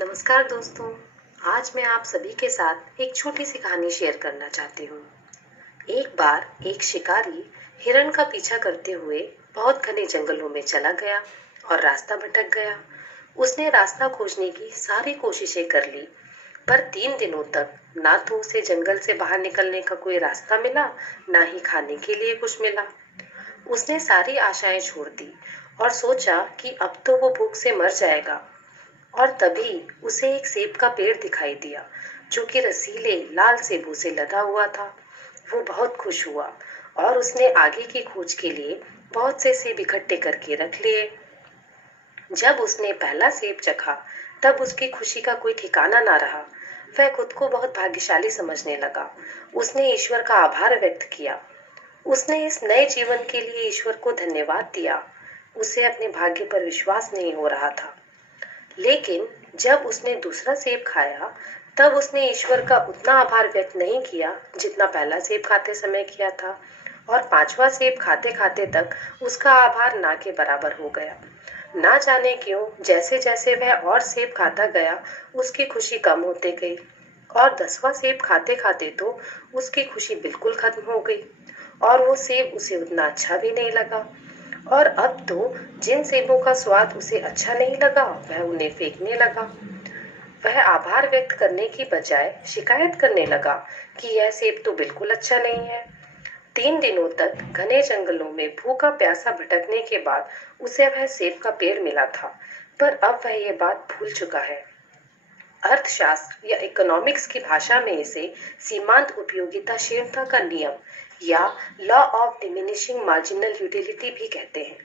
नमस्कार दोस्तों। आज मैं आप सभी के साथ एक छोटी सी कहानी शेयर करना चाहती हूँ। एक बार एक शिकारी हिरण का पीछा करते हुए बहुत घने जंगलों में चला गया और रास्ता भटक गया। उसने रास्ता खोजने की सारी कोशिशें कर ली, पर 3 दिनों तक ना तो उसे जंगल से बाहर निकलने का कोई रास्ता मिला, ना ही खाने के लिए कुछ मिला। उसने सारी आशाएं छोड़ दी और सोचा कि अब तो वो भूख से मर जाएगा। और तभी उसे एक सेब का पेड़ दिखाई दिया, जो कि रसीले लाल सेबों से लदा हुआ था। वो बहुत खुश हुआ और उसने आगे की खोज के लिए बहुत से सेब इकट्ठे करके रख लिए। जब उसने पहला सेब चखा, तब उसकी खुशी का कोई ठिकाना ना रहा। वह खुद को बहुत भाग्यशाली समझने लगा। उसने ईश्वर का आभार व्यक्त किया। उसने इस नए जीवन के लिए ईश्वर को धन्यवाद दिया। उसे अपने भाग्य पर विश्वास नहीं हो रहा था। लेकिन जब उसने दूसरा सेब खाया, तब उसने ईश्वर का उतना आभार व्यक्त नहीं किया जितना पहला सेब खाते समय किया था। और पांचवा सेब खाते खाते तक उसका आभार ना के बराबर हो गया। ना जाने क्यों, जैसे जैसे वह और सेब खाता गया, उसकी खुशी कम होते गई। और 10वां सेब खाते खाते तो उसकी खुशी बिल्कुल खत्म हो गई और वो सेब उसे उतना अच्छा भी नहीं लगा। और अब तो जिन सेबों का स्वाद उसे अच्छा नहीं लगा, वह उन्हें फेंकने लगा। वह आभार व्यक्त करने की बजाय शिकायत करने लगा कि यह सेब तो बिल्कुल अच्छा नहीं है। 3 दिनों तक घने जंगलों में भूखा प्यासा भटकने के बाद उसे वह सेब का पेड़ मिला था, पर अब वह ये बात भूल चुका है। अर्थशास्त्र या इकोनॉमिक्स की भाषा में इसे सीमांत उपयोगिताशीलता का नियम या law of diminishing marginal utility भी कहते हैं,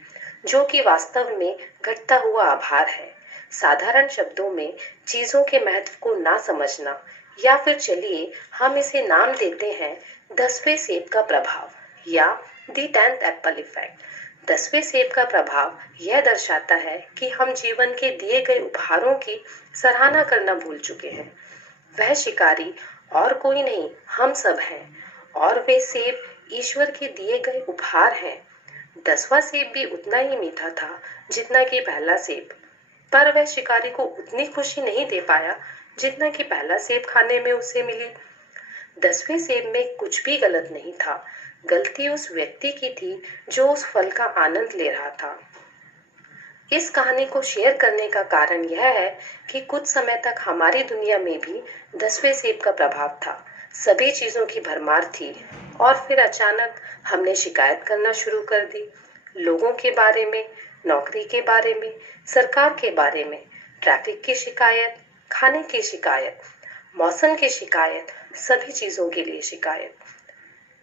जो कि वास्तव में घटता हुआ आभार है। साधारण शब्दों में चीजों के महत्व को ना समझना, या फिर चलिए हम इसे नाम देते हैं 10वें सेब का प्रभाव या द 10th एप्पल इफेक्ट। 10वें सेब का प्रभाव यह दर्शाता है कि हम जीवन के दिए गए उपहारों की सराहना करना भूल चुके हैं। वह शिकारी और कोई नहीं, हम सब हैं। और वे सेब ईश्वर के दिए गए उपहार हैं। 10वां सेब भी उतना ही मीठा था जितना कि पहला सेब, पर वह शिकारी को उतनी खुशी नहीं दे पाया जितना कि पहला सेब खाने में उसे मिली। 10वें सेब में कुछ भी गलत नहीं था। गलती उस व्यक्ति की थी जो उस फल का आनंद ले रहा था। इस कहानी को शेयर करने का कारण यह है कि कुछ समय तक हमारी दुनिया में भी 10वें सेब का प्रभाव था। सभी चीजों की भरमार थी और फिर अचानक हमने शिकायत करना शुरू कर दी। लोगों के बारे में, नौकरी के बारे में, सरकार के बारे में, ट्रैफिक की शिकायत, खाने की शिकायत, मौसम की शिकायत, सभी चीजों के लिए शिकायत।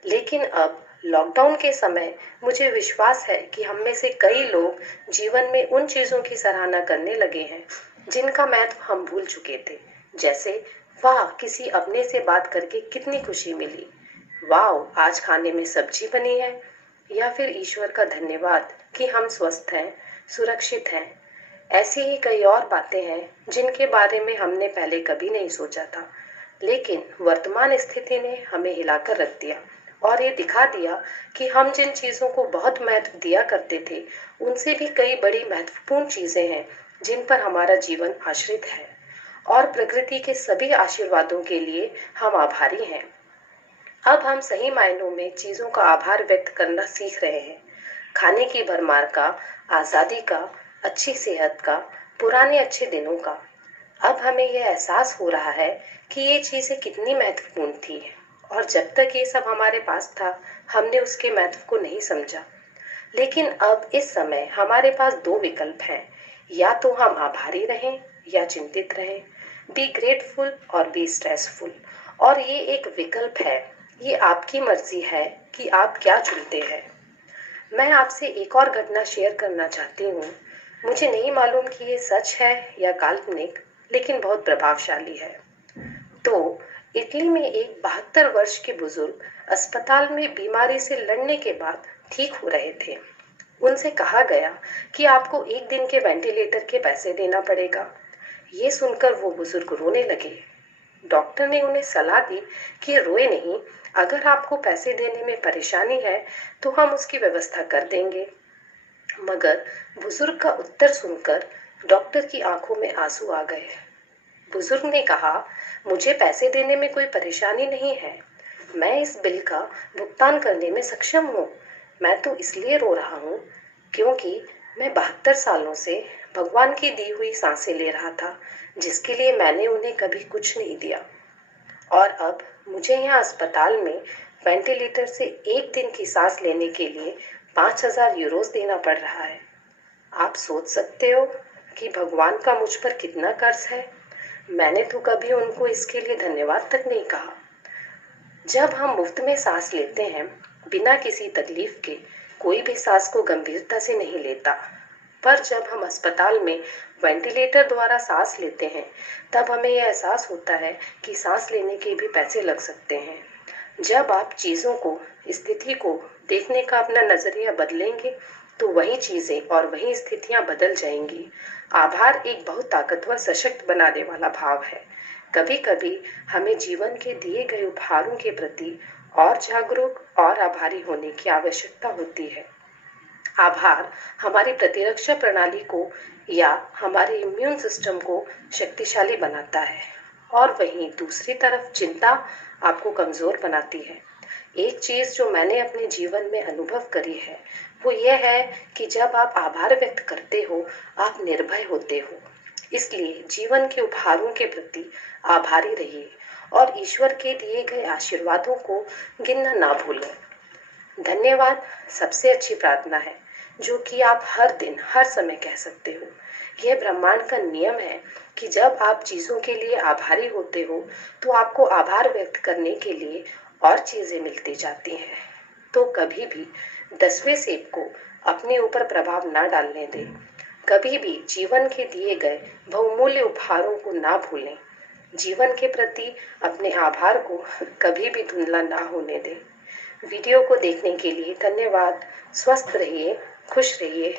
लेकिन अब लॉकडाउन के समय मुझे विश्वास है कि हम में से कई लोग जीवन में उन चीजों की सराहना करने लगे हैं जिनका महत्व हम भूल चुके थे। जैसे, वाह, किसी अपने से बात करके कितनी खुशी मिली, वाह, आज खाने में सब्जी बनी है, या फिर ईश्वर का धन्यवाद कि हम स्वस्थ हैं, सुरक्षित हैं। ऐसी ही कई और बातें हैं जिनके बारे में हमने पहले कभी नहीं सोचा था, लेकिन वर्तमान स्थिति ने हमें हिलाकर रख दिया और ये दिखा दिया कि हम जिन चीजों को बहुत महत्व दिया करते थे, उनसे भी कई बड़ी महत्वपूर्ण चीजें हैं जिन पर हमारा जीवन आश्रित है। और प्रकृति के सभी आशीर्वादों के लिए हम आभारी हैं। अब हम सही मायनों में चीजों का आभार व्यक्त करना सीख रहे हैं। खाने की भरमार का, आजादी का, अच्छी सेहत का, पुराने अच्छे दिनों का। अब हमें यह एहसास हो रहा है कि ये चीजें कितनी महत्वपूर्ण थी, और जब तक ये सब हमारे पास था, हमने उसके महत्व को नहीं समझा। लेकिन अब इस समय हमारे पास दो विकल्प हैं, या तो हम आभारी रहें या चिंतित रहें। बी ग्रेटफुल और बी स्ट्रेसफुल। और ये एक विकल्प है, ये आपकी मर्जी है कि आप क्या चुनते हैं। मैं आपसे एक और घटना शेयर करना चाहती हूँ। मुझे नहीं मालूम कि ये सच है या काल्पनिक, लेकिन बहुत प्रभावशाली है। तो इटली में एक 72 वर्ष के बुजुर्ग अस्पताल में बीमारी से लड़ने के बाद ठीक हो रहे थे। उनसे कहा गया कि आपको एक दिन के वेंटिलेटर के पैसे देना पड़ेगा। ये सुनकर वो बुजुर्ग रोने लगे। डॉक्टर ने उन्हें सलाह दी कि रोए नहीं, अगर आपको पैसे देने में परेशानी है तो हम उसकी व्यवस्था कर देंगे। मगर बुजुर्ग का उत्तर सुनकर डॉक्टर की आंखों में आंसू आ गए। बुजुर्ग ने कहा, मुझे पैसे देने में कोई परेशानी नहीं है। मैं इस बिल का भुगतान करने में सक्षम हूँ। मैं तो इसलिए रो रहा हूँ क्योंकि मैं 72 सालों से भगवान की दी हुई सांसें ले रहा था, जिसके लिए मैंने उन्हें कभी कुछ नहीं दिया। और अब मुझे यहाँ अस्पताल में वेंटिलेटर से एक दिन की सांस लेने के लिए 5,000 यूरोस देना पड़ रहा है। आप सोच सकते हो कि भगवान का मुझ पर कितना कर्ज है। मैंने तो कभी उनको इसके लिए धन्यवाद तक नहीं कहा। जब हम मुफ्त में सांस लेते हैं बिना किसी तकलीफ के, कोई भी सांस को गंभीरता से नहीं लेता। पर जब हम अस्पताल में वेंटिलेटर द्वारा सांस लेते हैं, तब हमें यह एहसास होता है कि सांस लेने के भी पैसे लग सकते हैं। जब आप चीज़ों को, स्थिति को देखने का अपना नजरिया बदलेंगे, तो वही चीजें और वही स्थितियां बदल जाएंगी। आभार एक बहुत ताकतवर, सशक्त बनाने वाला भाव है। कभी कभी हमें जीवन के दिए गए उपहारों के प्रति और जागरूक और आभारी होने की आवश्यकता होती है। आभार हमारी प्रतिरक्षा प्रणाली को या हमारे इम्यून सिस्टम को शक्तिशाली बनाता है, और वहीं दूसरी तरफ चिंता आपको कमजोर बनाती है। एक चीज जो मैंने अपने जीवन में अनुभव करी है, वो यह है कि जब आप आभार व्यक्त करते हो, आप निर्भय होते हो। इसलिए जीवन के उपहारों के प्रति आभारी रहिए और ईश्वर के दिए गए आशीर्वादों को गिनना ना भूलें। धन्यवाद सबसे अच्छी प्रार्थना है जो कि आप हर दिन, हर समय कह सकते हो। यह ब्रह्मांड का नियम है कि जब आप चीजों के लिए आभारी होते हो, तो आपको आभार व्यक्त करने के लिए और चीजें मिलती जाती हैं। तो कभी भी 10वें सेब को अपने ऊपर प्रभाव ना डालने दें। कभी भी जीवन के दिए गए बहुमूल्य उपहारों को ना भूलें। जीवन के प्रति अपने आभार को कभी भी धुंधला ना होने दें। वीडियो को देखने के लिए धन्यवाद। स्वस्थ रहिए, खुश रहिए।